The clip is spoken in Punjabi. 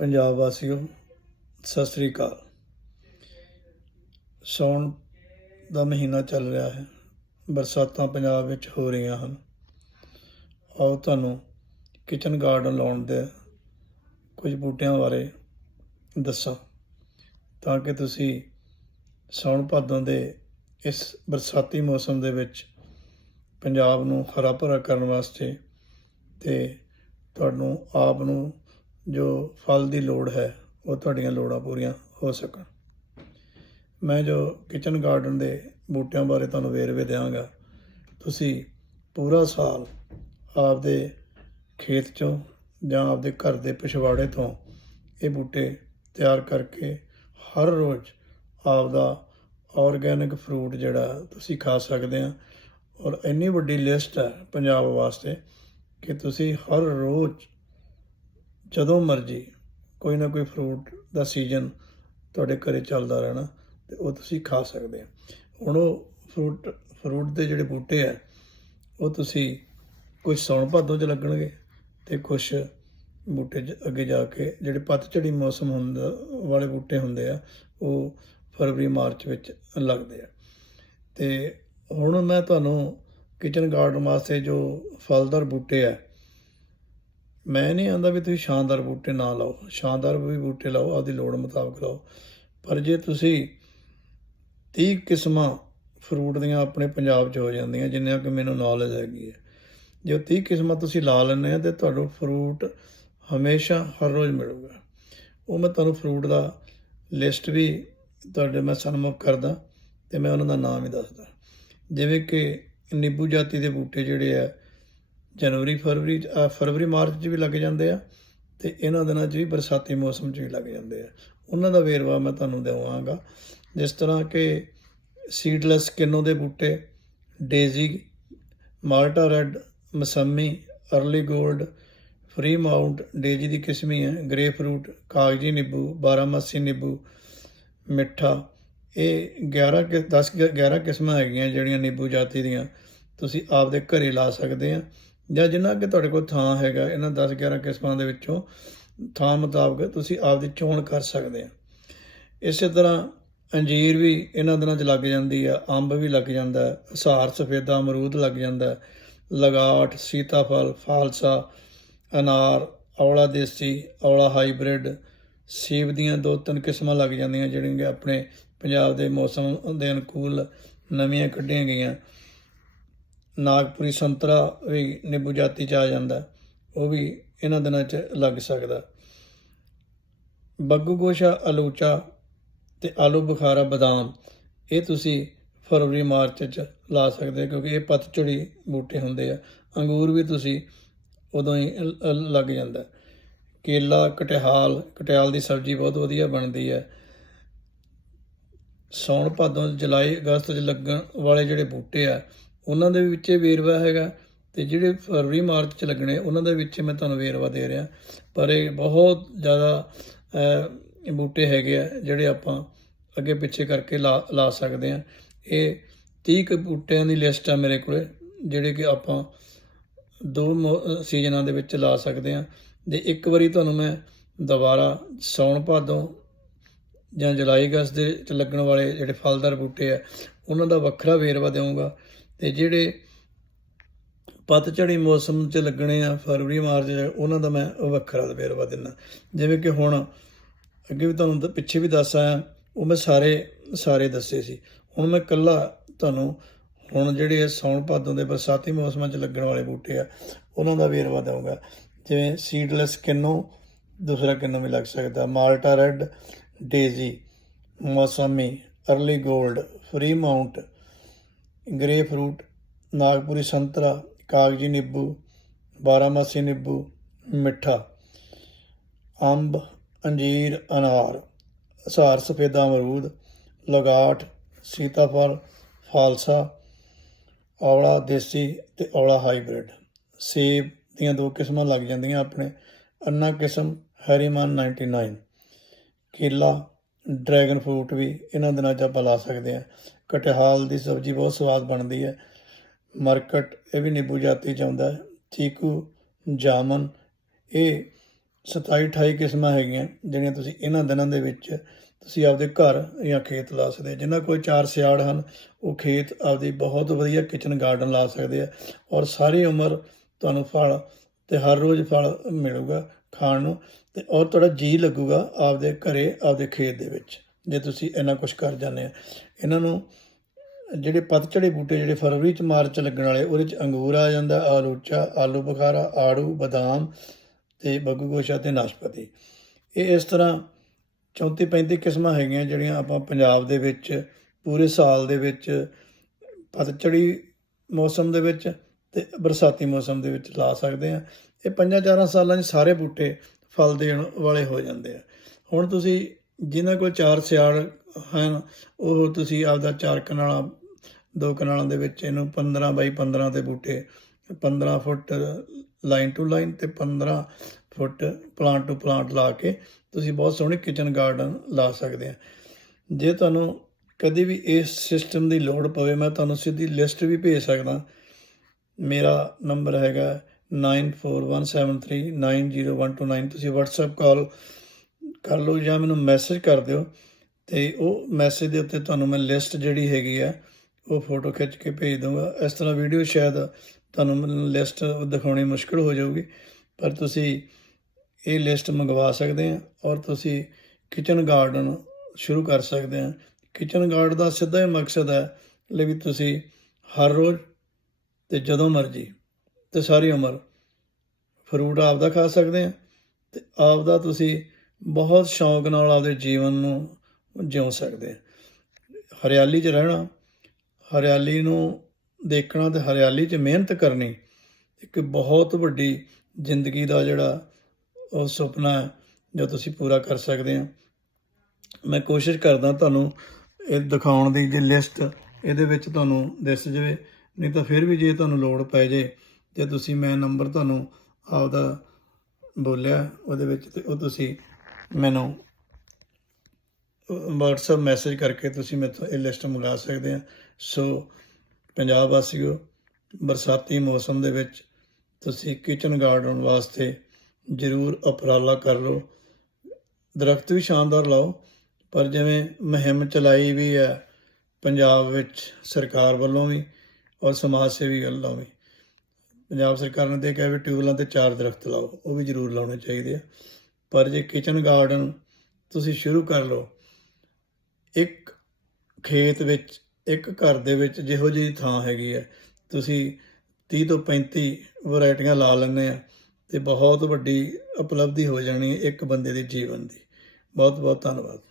ਪੰਜਾਬ ਵਾਸੀਓ, ਸਤਿ ਸ੍ਰੀ ਅਕਾਲ। ਸੌਣ ਦਾ ਮਹੀਨਾ ਚੱਲ ਰਿਹਾ ਹੈ, ਬਰਸਾਤਾਂ ਪੰਜਾਬ ਵਿੱਚ ਹੋ ਰਹੀਆਂ ਹਨ। ਆਓ ਤੁਹਾਨੂੰ ਕਿਚਨ ਗਾਰਡਨ ਲਾਉਣ ਦੇ ਕੁਝ ਬੂਟਿਆਂ ਬਾਰੇ ਦੱਸਾਂ, ਤਾਂ ਕਿ ਤੁਸੀਂ ਸੌਣ ਭਾਦੋਂ ਦੇ ਇਸ ਬਰਸਾਤੀ ਮੌਸਮ ਦੇ ਵਿੱਚ ਪੰਜਾਬ ਨੂੰ ਹਰਾ ਭਰਾ ਕਰਨ ਵਾਸਤੇ ਤੇ ਤੁਹਾਨੂੰ ਆਪ ਨੂੰ ਜੋ ਫਲ ਦੀ ਲੋੜ ਹੈ, ਉਹ ਤੁਹਾਡੀਆਂ ਲੋੜਾਂ ਪੂਰੀਆਂ ਹੋ ਸਕਣ। ਮੈਂ ਜੋ ਕਿਚਨ ਗਾਰਡਨ ਦੇ ਬੂਟਿਆਂ ਬਾਰੇ ਤੁਹਾਨੂੰ ਵੇਰਵੇ ਦਿਆਂਗਾ, ਤੁਸੀਂ ਪੂਰਾ ਸਾਲ ਆਪਦੇ ਖੇਤ ਚੋਂ ਜਾਂ ਆਪਦੇ ਘਰ ਦੇ ਪਿਛਵਾੜੇ ਤੋਂ ਇਹ ਬੂਟੇ ਤਿਆਰ ਕਰਕੇ ਹਰ ਰੋਜ਼ ਆਪਦਾ ਆਰਗੈਨਿਕ ਫਰੂਟ ਜਿਹੜਾ ਤੁਸੀਂ ਖਾ ਸਕਦੇ ਆ। ਔਰ ਇੰਨੀ ਵੱਡੀ ਲਿਸਟ ਹੈ ਪੰਜਾਬ ਵਾਸਤੇ ਕਿ ਤੁਸੀਂ ਹਰ ਰੋਜ਼ ਜਦੋਂ ਮਰਜ਼ੀ ਕੋਈ ਨਾ ਕੋਈ ਫਰੂਟ ਦਾ ਸੀਜ਼ਨ ਤੁਹਾਡੇ ਘਰੇ ਚੱਲਦਾ ਰਹਿਣਾ ਤੇ ਉਹ ਤੁਸੀਂ ਖਾ ਸਕਦੇ ਆ। ਹੁਣ ਉਹ ਫਰੂਟ ਫਰੂਟ ਦੇ ਜਿਹੜੇ ਬੂਟੇ ਆ, ਉਹ ਤੁਸੀਂ ਕੁਝ ਸੌਣ ਭਾਦੋਂ 'ਚ ਲੱਗਣਗੇ ਤੇ ਕੁਝ ਬੂਟੇ ਅੱਗੇ ਜਾ ਕੇ ਜਿਹੜੇ ਪਤਝੜੀ ਮੌਸਮ ਹੁੰਦਾ, ਵਾਲੇ ਬੂਟੇ ਹੁੰਦੇ ਆ, ਉਹ ਫਰਵਰੀ, ਮਾਰਚ ਵਿੱਚ ਲੱਗਦੇ ਆ। ਤੇ ਹੁਣ ਮੈਂ ਤੁਹਾਨੂੰ ਕਿਚਨ ਗਾਰਡਨ ਵਾਸਤੇ ਜੋ ਫਲਦਾਰ ਬੂਟੇ ਆ ਮੈਂ ਨਹੀਂ ਆਂਦਾ ਵੀ ਤੁਸੀਂ ਸ਼ਾਨਦਾਰ ਬੂਟੇ ਨਾ ਲਾਓ, ਸ਼ਾਨਦਾਰ ਵੀ ਬੂਟੇ ਲਾਓ, ਆਪਦੀ ਲੋੜ ਮੁਤਾਬਕ ਲਾਓ। ਪਰ ਜੇ ਤੁਸੀਂ 30 ਕਿਸਮਾਂ ਫਰੂਟ ਦੀਆਂ ਆਪਣੇ ਪੰਜਾਬ 'ਚ ਹੋ ਜਾਂਦੀਆਂ, ਜਿੰਨੀਆਂ ਕਿ ਮੈਨੂੰ ਨੌਲੇਜ ਹੈਗੀ ਹੈ, ਜੇ ਉਹ 30 ਕਿਸਮਾਂ ਤੁਸੀਂ ਲਾ ਲੈਂਦੇ ਆ, ਤੇ ਤੁਹਾਨੂੰ ਫਰੂਟ ਹਮੇਸ਼ਾ ਹਰ ਰੋਜ਼ ਮਿਲੂਗਾ। ਉਹ ਮੈਂ ਤੁਹਾਨੂੰ ਫਰੂਟ ਦਾ ਲਿਸਟ ਵੀ ਤੁਹਾਡੇ ਮੈਂ ਸਨਮੁਖ ਕਰਦਾ, ਤੇ ਮੈਂ ਉਹਨਾਂ ਦਾ ਨਾਮ ਵੀ ਦੱਸਦਾ। ਜਿਵੇਂ ਕਿ ਨਿੰਬੂ ਜਾਤੀ ਦੇ ਬੂਟੇ ਜਿਹੜੇ ਆ ਜਨਵਰੀ, ਫਰਵਰੀ 'ਚ- ਫਰਵਰੀ, ਮਾਰਚ 'ਚ ਵੀ ਲੱਗ ਜਾਂਦੇ ਆ ਤੇ ਇਹਨਾਂ ਦਿਨਾਂ 'ਚ ਵੀ ਬਰਸਾਤੀ ਮੌਸਮ 'ਚ ਵੀ ਲੱਗ ਜਾਂਦੇ ਆ। ਉਹਨਾਂ ਦਾ ਵੇਰਵਾ ਮੈਂ ਤੁਹਾਨੂੰ ਦੇਵਾਂਗਾ। ਜਿਸ ਤਰ੍ਹਾਂ ਕਿ ਸੀਡਲੈਸ ਕਿੰਨੋ ਦੇ ਬੂਟੇ ਡੇਜ਼ੀ ਮਾਲਟਾ ਰੈੱਡ, ਮਸੰਮੀ ਅਰਲੀ 골ਡ ਫਰੀ ਮਾਊਂਟ ਡੇਜ਼ੀ ਦੀ ਕਿਸਮ ਹੀ ਹੈ ਗ੍ਰੇ ਫਰੂਟ ਕਾਗਜੀ ਨਿੰਬੂ, ਬਾਰਾਮਾਸੀ ਨਿੰਬੂ, ਮਿੱਠਾ। ਇਹ 11 ਕਿ 10 ਕਿ- 11 ਕਿਸਮਾਂ ਹੈਗੀਆਂ ਜਿਹੜੀਆਂ ਨਿੰਬੂ ਜਾਤੀ ਦੀਆਂ। ਤੁਸੀਂ ਆਪਦੇ ਘਰੇ ਲਾ ਸਕਦੇ ਆ। ਜਾਂ ਜਿੰਨਾ ਕਿ ਤੁਹਾਡੇ ਕੋਲ ਥਾਂ ਹੈਗਾ, ਇਹਨਾਂ 10 11 ਕਿਸਮਾਂ ਦੇ ਵਿੱਚੋਂ ਥਾਂ ਮੁਤਾਬਕ ਤੁਸੀਂ ਆਪਦੀ ਚੋਣ ਕਰ ਸਕਦੇ ਆ। ਇਸੇ ਤਰ੍ਹਾਂ ਅੰਜੀਰ ਵੀ ਇਹਨਾਂ ਦਿਨਾਂ 'ਚ ਲੱਗ ਜਾਂਦੀ ਆ, ਅੰਬ ਵੀ ਲੱਗ ਜਾਂਦਾ ਹੈ ਹਸਾਰ ਸਫੇਦਾ, ਅਮਰੂਦ ਲੱਗ ਜਾਂਦਾ ਲਗਾਟ ਸੀਤਾਫਲ, ਫਾਲਸਾ, ਅਨਾਰ, ਔਲਾ ਦੇਸੀ, ਔਲਾ ਹਾਈਬ੍ਰਿਡ, ਸੇਬ ਦੀਆਂ ਦੋ ਤਿੰਨ ਕਿਸਮਾਂ ਲੱਗ ਜਾਂਦੀਆਂ ਜਿਹੜੀਆਂ ਕਿ ਆਪਣੇ ਪੰਜਾਬ ਦੇ ਮੌਸਮ ਦੇ ਅਨੁਕੂਲ ਨਵੀਆਂ ਕੱਢੀਆਂ ਗਈਆਂ। ਨਾਗਪੁਰੀ ਸੰਤਰਾ ਵੀ ਨਿੰਬੂ ਜਾਤੀ ਚ ਆ ਜਾਂਦਾ ਉਹ ਵੀ ਇਹਨਾਂ ਦਿਨਾਂ ਚ ਲੱਗ ਸਕਦਾ ਬੱਗੂ ਗੋਸ਼ਾ ਅਲੂਚਾ ਤੇ ਆਲੂ ਬੁਖਾਰਾ ਬਦਾਮ ਇਹ ਤੁਸੀਂ ਫਰਵਰੀ, ਮਾਰਚ ਚ ਲਾ ਸਕਦੇ ਹੋ ਕਿਉਂਕਿ ਇਹ ਪਤਝੜੀ ਬੂਟੇ ਹੁੰਦੇ ਆ। ਅੰਗੂਰ ਵੀ ਤੁਸੀਂ ਉਦੋਂ ਹੀ ਲੱਗ ਜਾਂਦਾ ਕੇਲਾ ਕਟਿਹਾਲ ਕਟਿਹਾਲ ਦੀ ਸਬਜ਼ੀ ਬਹੁਤ ਵਧੀਆ ਬਣਦੀ ਹੈ। ਸੌਣ ਭਾਦੋਂ ਜੁਲਾਈ ਅਗਸਤ 'ਚ ਲੱਗਣ ਵਾਲੇ ਜਿਹੜੇ ਬੂਟੇ ਆ ਉਹਨਾਂ ਦੇ ਵਿੱਚ ਵੇਰਵਾ ਹੈਗਾ ਤੇ ਜਿਹੜੇ ਫਰਵਰੀ ਮਾਰਚ 'ਚ ਲੱਗਣੇ, ਉਹਨਾਂ ਦੇ ਵਿੱਚ ਮੈਂ ਤੁਹਾਨੂੰ ਵੇਰਵਾ ਦੇ ਰਿਹਾ। ਪਰ ਇਹ ਬਹੁਤ ਜ਼ਿਆਦਾ ਬੂਟੇ ਹੈਗੇ ਆ, ਜਿਹੜੇ ਆਪਾਂ ਅੱਗੇ ਪਿੱਛੇ ਕਰਕੇ ਲਾ ਲਾ ਸਕਦੇ ਆ ਇਹ 30 ਕੁ ਬੂਟਿਆਂ ਦੀ ਲਿਸਟ ਆ ਮੇਰੇ ਕੋਲੇ, ਜਿਹੜੇ ਕਿ ਆਪਾਂ ਦੋ ਮੌ- ਸੀਜ਼ਨਾਂ ਦੇ ਵਿੱਚ ਲਾ ਸਕਦੇ ਆ ਤੇ ਇੱਕ ਵਾਰੀ ਤੁਹਾਨੂੰ ਮੈਂ ਦੁਬਾਰਾ ਸੌਣ ਭਾਦੋਂ ਜਾਂ ਜੁਲਾਈ ਅਗਸਤ ਦੇ ਵਿੱਚ ਲੱਗਣ ਵਾਲੇ ਜਿਹੜੇ ਫਲਦਾਰ ਬੂਟੇ ਆ, ਉਹਨਾਂ ਦਾ ਵੱਖਰਾ ਵੇਰਵਾ ਦੇਵਾਂਗਾ। ਤੇ ਜਿਹੜੇ ਪਤਝੜੀ ਮੌਸਮ 'ਚ ਲੱਗਣੇ ਆ, ਫਰਵਰੀ, ਮਾਰਚ ਉਹਨਾਂ ਦਾ ਮੈਂ ਵੱਖਰਾ ਵੇਰਵਾ ਦਿੰਦਾ। ਜਿਵੇਂ ਕਿ ਹੁਣ ਅੱਗੇ ਵੀ ਤੁਹਾਨੂੰ ਦ- ਪਿੱਛੇ ਵੀ ਦੱਸ ਆਇਆ, ਉਹ ਮੈਂ ਸਾਰੇ ਸਾਰੇ ਦੱਸੇ ਸੀ। ਹੁਣ ਮੈਂ ਇਕੱਲਾ ਤੁਹਾਨੂੰ ਹੁਣ ਜਿਹੜੇ ਇਹ ਸੌਣ ਭਾਦੋਂ ਦੇ ਬਰਸਾਤੀ ਮੌਸਮਾਂ 'ਚ ਲੱਗਣ ਵਾਲੇ ਬੂਟੇ ਆ, ਉਹਨਾਂ ਦਾ ਵੇਰਵਾ ਦਊਂਗਾ। ਜਿਵੇਂ ਸੀਡਲੈਸ ਕਿੰਨੋ, ਦੂਸਰਾ ਕਿੰਨੋ ਵੀ ਲੱਗ ਸਕਦਾ, ਮਾਲਟਾ ਰੈੱਡ, ਡੇਜ਼ੀ, ਮੌਸਮੀ, early gold, Fremont grapefruit, ਨਾਗਪੁਰੀ ਸੰਤਰਾ, ਕਾਗਜੀ ਨਿੰਬੂ, ਬਾਰਾਮਾਸੀ ਨਿੰਬੂ, ਮਿੱਠਾ, ਅੰਬ, ਅੰਜੀਰ, ਅਨਾਰ, ਅਸਾਰ, ਸਫੇਦਾ ਅਮਰੂਦ, ਲਗਾਟ, ਸੀਤਾਫਲ, ਫਾਲਸਾ, ਔਲਾ, ਦੇਸੀ ਤੇ ਔਲਾ ਹਾਈਬ੍ਰਿਡ। ਸੇਬ ਦੀਆਂ ਦੋ ਕਿਸਮਾਂ ਲੱਗ ਜਾਂਦੀਆਂ ਆਪਣੇ। ਅੰਨਾ ਕਿਸਮ ਹੈਰੀਮਨ 99 ਕੇਲਾ ਡਰੈਗਨ ਫਰੂਟ ਵੀ ਇਹਨਾਂ ਦਿਨਾਂ 'ਚ ਆਪਾਂ ਲਾ ਸਕਦੇ ਹਾਂ। ਕਟਹਾਲ ਦੀ ਸਬਜ਼ੀ ਬਹੁਤ ਸਵਾਦ ਬਣਦੀ ਹੈ। ਮਰਕਟ, ਇਹ ਵੀ ਨਿੰਬੂ ਜਾਤੀ ਚ ਆਉਂਦਾ ਹੈ। ਚੀਕੂ, ਜਾਮਨ, ਇਹ 27 28 ਕਿਸਮਾਂ ਹੈਗੀਆਂ, ਜਿਹੜੀਆਂ ਤੁਸੀਂ ਇਹਨਾਂ ਦਿਨਾਂ ਦੇ ਵਿੱਚ ਤੁਸੀਂ ਆਪਦੇ ਘਰ ਜਾਂ ਖੇਤ ਲਾ ਸਕਦੇ ਹੋ। ਜਿਨ੍ਹਾਂ ਕੋਲ ਚਾਰ ਸਿਆੜ ਹਨ, ਉਹ ਖੇਤ ਆਪਦੀ ਬਹੁਤ ਵਧੀਆ ਕਿਚਨ ਗਾਰਡਨ ਲਾ ਸਕਦੇ ਆ ਔਰ ਸਾਰੀ ਉਮਰ ਤੁਹਾਨੂੰ ਫਲ ਤੇ ਹਰ ਰੋਜ਼ ਫਲ ਮਿਲੂਗਾ ਖਾਣ ਨੂੰ। ਤੇ ਔਰ ਤੁਹਾਡਾ ਜੀ ਲੱਗੂਗਾ ਆਪਦੇ ਘਰੇ, ਆਪਦੇ ਖੇਤ ਦੇ ਵਿੱਚ, ਜੇ ਤੁਸੀਂ ਇੰਨਾ ਕੁਝ ਕਰ ਜਾਂਦੇ ਆ। ਇਹਨਾਂ ਨੂੰ ਜਿਹੜੇ ਪਤਝੜੇ ਬੂਟੇ, ਜਿਹੜੇ ਫਰਵਰੀ ਚ ਮਾਰਚ ਲੱਗਣ ਵਾਲੇ, ਉਹਦੇ ਚ ਅੰਗੂਰ ਆ ਜਾਂਦਾ, ਆਲੂਚਾ, ਆਲੂ ਬੁਖਾਰਾ, ਆੜੂ, ਬਦਾਮ ਤੇ ਬੱਗੂ ਗੋਸ਼ਾ ਤੇ ਨਾਸ਼ਪਤੀ। ਇਹ ਇਸ ਤਰ੍ਹਾਂ 34 35 ਕਿਸਮਾਂ ਹੈਗੀਆਂ ਜਿਹੜੀਆਂ ਆਪਾਂ ਪੰਜਾਬ ਦੇ ਵਿੱਚ, ਪੂਰੇ ਸਾਲ ਦੇ ਵਿੱਚ, ਪਤਝੜੀ ਮੌਸਮ ਦੇ ਵਿੱਚ ਤੇ ਬਰਸਾਤੀ ਮੌਸਮ ਦੇ ਵਿੱਚ ਲਾ ਸਕਦੇ ਆ। ਇਹ ਪੰਜਾਂ ਚਾਰਾਂ ਸਾਲਾਂ 'ਚ ਸਾਰੇ ਬੂਟੇ ਫਲ ਦੇਣ ਵਾਲੇ ਹੋ ਜਾਂਦੇ ਆ। ਹੁਣ ਤੁਸੀਂ ਜਿਨ੍ਹਾਂ ਕੋਲ ਚਾਰ ਸਿਆੜ ਹਨ, ਉਹ ਤੁਸੀਂ ਆਪਦਾ ਚਾਰ ਕਨਾਲਾਂ, ਦੋ ਕਨਾਲਾਂ ਦੇ ਵਿੱਚ ਇਹਨੂੰ 15 ਬਾਈ 15 ਦੇ ਬੂਟੇ 15 ਫੁੱਟ ਲਾਈਨ ਟੂ ਲਾਈਨ ਤੇ 15 ਫੁੱਟ ਪਲਾਂਟ ਟੂ ਪਲਾਂਟ ਲਾ ਕੇ ਤੁਸੀਂ ਬਹੁਤ ਸੋਹਣੇ ਕਿਚਨ ਗਾਰਡਨ ਲਾ ਸਕਦੇ ਆ। ਜੇ ਤੁਹਾਨੂੰ ਕਦੇ ਵੀ ਇਸ ਸਿਸਟਮ ਦੀ ਲੋੜ ਪਵੇ, ਮੈਂ ਤੁਹਾਨੂੰ ਸਿੱਧੀ ਲਿਸਟ ਵੀ ਭੇਜ ਸਕਦਾ। ਮੇਰਾ ਨੰਬਰ ਹੈਗਾ 9417390129 ਤੁਸੀਂ WhatsApp ਕਾਲ ਕਰ ਲਓ ਜਾਂ ਮੈਨੂੰ ਮੈਸੇਜ ਕਰ ਦਿਓ ਤੇ ਉਹ ਮੈਸੇਜ ਦੇ ਉੱਤੇ ਤੁਹਾਨੂੰ ਮੈਂ ਲਿਸਟ ਜਿਹੜੀ ਹੈਗੀ ਆ ਉਹ ਫੋਟੋ ਖਿੱਚ ਕੇ ਭੇਜ ਦੂੰਗਾ ਇਸ ਤਰ੍ਹਾਂ ਵੀਡੀਓ ਸ਼ਾਇਦ ਤੁਹਾਨੂੰ ਲਿਸਟ ਦਿਖਾਉਣੀ ਮੁਸ਼ਕਲ ਹੋ ਜਾਊਗੀ ਪਰ ਤੁਸੀਂ ਇਹ ਲਿਸਟ ਮੰਗਵਾ ਸਕਦੇ ਆ ਔਰ ਤੁਸੀਂ ਕਿਚਨ ਗਾਰਡਨ ਸ਼ੁਰੂ ਕਰ ਸਕਦੇ ਆ ਕਿਚਨ ਗਾਰਡਨ ਦਾ ਸਿੱਧਾ ਹੀ ਮਕਸਦ ਹੈ ਲਈ ਵੀ ਤੁਸੀਂ ਹਰ ਰੋਜ਼ ਤੇ ਜਦੋਂ ਮਰਜ਼ੀ ਤੇ ਸਾਰੀ ਉਮਰ। ਫਰੂਟ ਆਪਦਾ ਖਾ ਸਕਦੇ ਆ ਤੇ ਆਪਦਾ ਤੁਸੀਂ ਬਹੁਤ ਸ਼ੌਂਕ ਨਾਲ ਆਪਦੇ ਜੀਵਨ ਨੂੰ ਜਿਉ ਸਕਦੇ ਆ। ਹਰਿਆਲੀ 'ਚ ਰਹਿਣਾ, ਹਰਿਆਲੀ ਨੂੰ ਦੇਖਣਾ ਤੇ ਹਰਿਆਲੀ 'ਚ ਮਿਹਨਤ ਕਰਨੀ ਇੱਕ ਬਹੁਤ ਵੱਡੀ ਜ਼ਿੰਦਗੀ ਦਾ ਜਿਹੜਾ ਉਹ ਸੁਪਨਾ ਹੈ, ਜੋ ਤੁਸੀਂ ਪੂਰਾ ਕਰ ਸਕਦੇ ਆ। ਮੈਂ ਕੋਸ਼ਿਸ਼ ਕਰਦਾ ਤੁਹਾਨੂੰ ਇਹ ਦਿਖਾਉਣ ਦੀ ਜੇ ਲਿਸਟ ਇਹਦੇ ਵਿੱਚ ਤੁਹਾਨੂੰ ਦਿਸ ਜਾਵੇ, ਨਹੀਂ ਤਾਂ ਫਿਰ ਵੀ ਜੇ ਤੁਹਾਨੂੰ ਲੋੜ ਪੈ ਜੇ ਤੇ ਤੁਸੀਂ ਮੈਂ ਨੰਬਰ ਤੁਹਾਨੂੰ ਆਪਦਾ ਬੋਲਿਆ ਉਹਦੇ ਵਿੱਚ ਤੇ ਉਹ ਤੁਸੀਂ ਮੈਨੂੰ WhatsApp ਮੈਸੇਜ ਕਰਕੇ ਤੁਸੀਂ ਮੈਥੋਂ ਇਹ ਲਿਸਟ ਮੰਗਾ ਸਕਦੇ ਆ। ਸੋ ਪੰਜਾਬ ਵਾਸੀਓ, ਬਰਸਾਤੀ ਮੌਸਮ ਦੇ ਵਿੱਚ ਤੁਸੀਂ ਕਿਚਨ ਗਾਰਡਨ ਵਾਸਤੇ ਜ਼ਰੂਰ ਉਪਰਾਲਾ ਕਰ ਲਓ। ਦਰਖਤ ਵੀ ਸ਼ਾਨਦਾਰ ਲਾਓ, ਪਰ ਜਿਵੇਂ ਮੁਹਿੰਮ ਚਲਾਈ ਵੀ ਹੈ, ਪੰਜਾਬ ਵਿੱਚ ਸਰਕਾਰ ਵੱਲੋਂ ਵੀ ਔਰ ਸਮਾਜ ਸੇਵੀ ਵੱਲੋਂ ਵੀ। ਪੰਜਾਬ ਸਰਕਾਰ ਨੇ ਦੇਖਿਆ ਵੀ ਟਿਊਬਲਾਂ ਤੇ ਚਾਰ ਦਰਖਤ ਲਾਓ, ਉਹ ਵੀ ਜ਼ਰੂਰ ਲਾਉਣੇ ਚਾਹੀਦੇ ਆ। ਪਰ ਜੇ ਕਿਚਨ ਗਾਰਡਨ ਤੁਸੀਂ ਸ਼ੁਰੂ ਕਰ ਲਓ, ਇੱਕ ਖੇਤ ਵਿੱਚ, ਇੱਕ ਘਰ ਦੇ ਵਿੱਚ ਜਿਹੋ ਜਿਹੀ ਥਾਂ ਹੈਗੀ ਹੈ ਤੁਸੀਂ 30 ਤੋਂ 35 ਵੈਰਾਈਟੀਆਂ ਲਾ ਲੈਂਦੇ ਆ ਤੇ ਬਹੁਤ ਵੱਡੀ ਉਪਲਬਧੀ ਹੋ ਜਾਣੀ ਇੱਕ ਬੰਦੇ ਦੇ ਜੀਵਨ ਦੀ। ਬਹੁਤ ਬਹੁਤ ਧੰਨਵਾਦ।